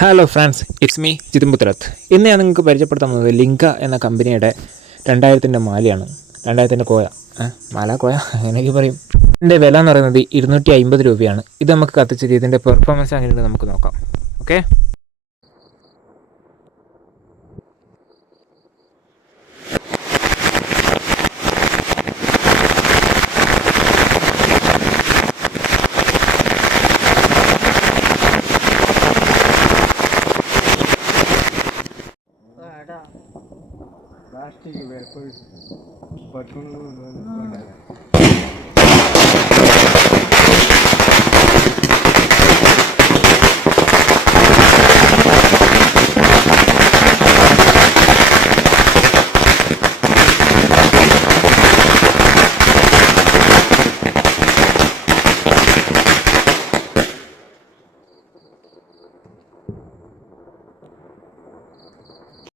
Hello friends, it's me Jithin Puthrath. ഇന്ന് ഞാൻ നിങ്ങൾക്ക് പരിചയപ്പെടുത്താൻ പോകുന്നത് ലിങ്ക എന്ന കമ്പനിയുടെ 2000-ൻ്റെ മാലയാണ്. 2000-ൻ്റെ കോയ, മാല കോയ അങ്ങനെയൊക്കെ പറയും. ഇതിൻ്റെ വില എന്ന് പറയുന്നത് 250 രൂപയാണ്. ഇത് നമുക്ക് കത്തിച്ചിട്ട് ഇതിൻ്റെ പെർഫോമൻസ് അങ്ങനെയുണ്ട് നമുക്ക് നോക്കാം. Okay, plastic